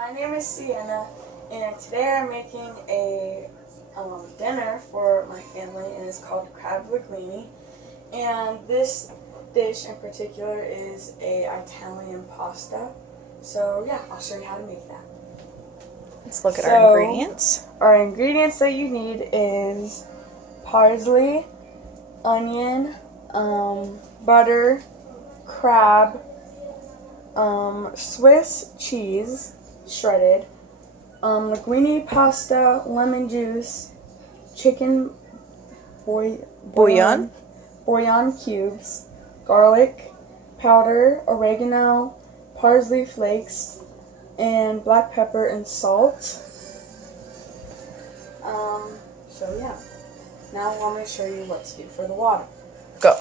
My name is Sienna, and today I'm making a dinner for my family, and it's called crab linguine. And this dish in particular is a Italian pasta. So yeah, I'll show you how to make that. Let's look at our ingredients. Our ingredients that you need is parsley, onion, butter, crab, Swiss cheese, shredded, linguine pasta, lemon juice, chicken bouillon cubes, garlic powder, oregano, parsley flakes, and black pepper and salt. So yeah, now I'm going to show you what to do for the water. Go.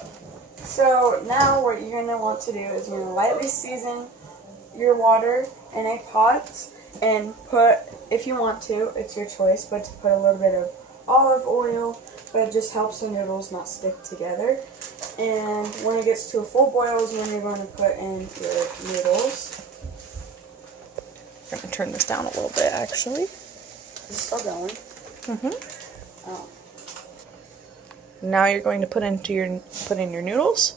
So now what you're going to want to do is you're going to lightly season your water in a pot and put, if you want to, it's your choice, but to put a little bit of olive oil, but it just helps the noodles not stick together. And when it gets to a full boil is when you're going to put in your noodles. I'm going to turn this down a little bit, actually. It's still going. Oh. Now you're going to put in your noodles.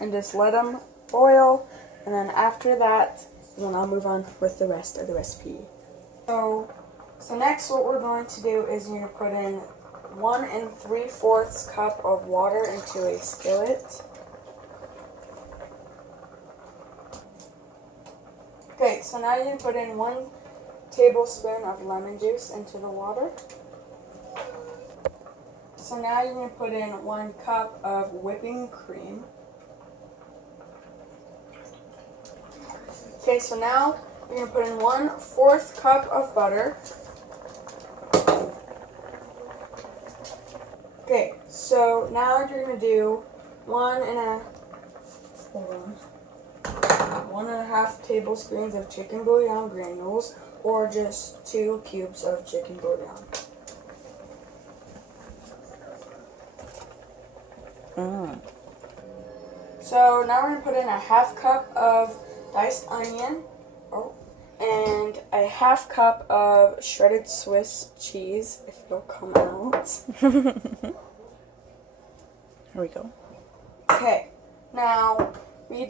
And just let them boil. And then after that, then I'll move on with the rest of the recipe. So next what we're going to do is you're going to put in 1 3/4 cup of water into a skillet. Okay, so now you're going to put in 1 tablespoon of lemon juice into the water. So now you're going to put in 1 cup of whipping cream. Okay, so now you're going to put in 1/4 cup of butter. Okay, so now you're going to do 1.5 tablespoons of chicken bouillon granules, or just 2 cubes of chicken bouillon. So now we're going to put in a 1/2 cup of diced onion, and a 1/2 cup of shredded Swiss cheese, if it'll come out. Here we go. Okay, now we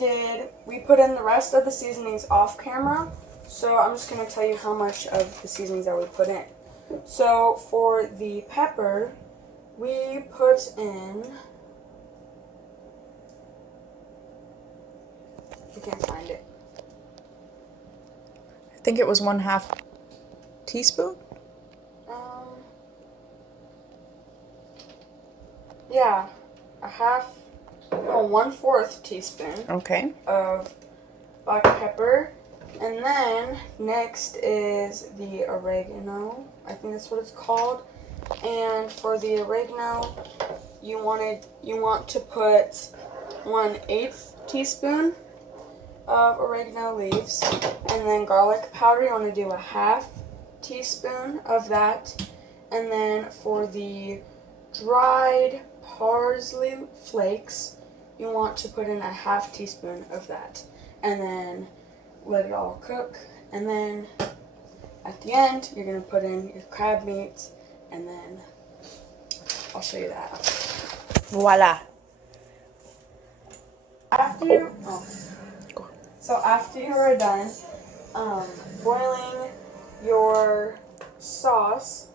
put in the rest of the seasonings off camera, so I'm just going to tell you how much of the seasonings that we put in. So for the pepper, we put in, I can't find it. I think it was 1/2 teaspoon. Yeah, 1/4 teaspoon. Okay. Of black pepper, and then next is the oregano. I think that's what it's called. And for the oregano, you want to put 1/8 teaspoon of oregano leaves, and then garlic powder, you want to do 1/2 teaspoon of that, and then for the dried parsley flakes, you want to put in 1/2 teaspoon of that, and then let it all cook, and then at the end you're going to put in your crab meat, and then I'll show you that. Voila. So after you are done boiling your sauce,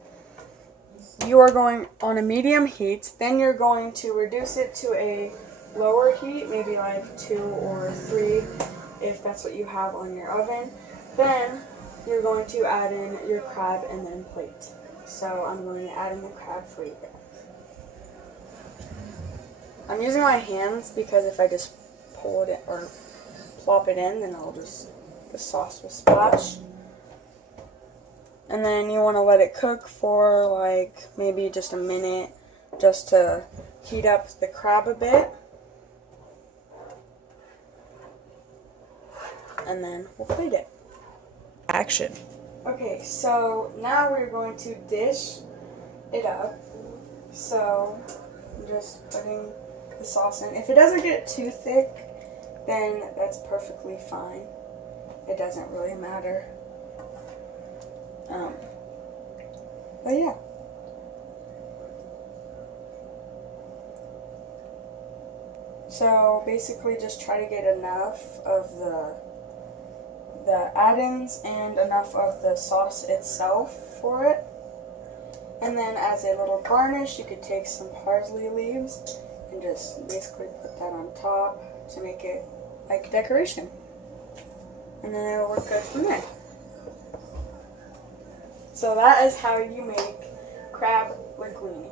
you are going on a medium heat. Then you're going to reduce it to a lower heat, maybe like 2 or 3 if that's what you have on your oven. Then you're going to add in your crab and then plate. So I'm going to add in the crab for you guys. I'm using my hands because if I just pull it or plop it in, then the sauce will splash. And then you want to let it cook for like maybe just a minute, just to heat up the crab a bit. And then we'll plate it. Action. Okay, so now we're going to dish it up. So I'm just putting the sauce in. If it doesn't get too thick, then that's perfectly fine. It doesn't really matter. But yeah. So basically just try to get enough of the add-ins and enough of the sauce itself for it. And then as a little garnish, you could take some parsley leaves and just basically put that on top to make it like decoration. And then it'll work good from there. So that is how you make crab linguine.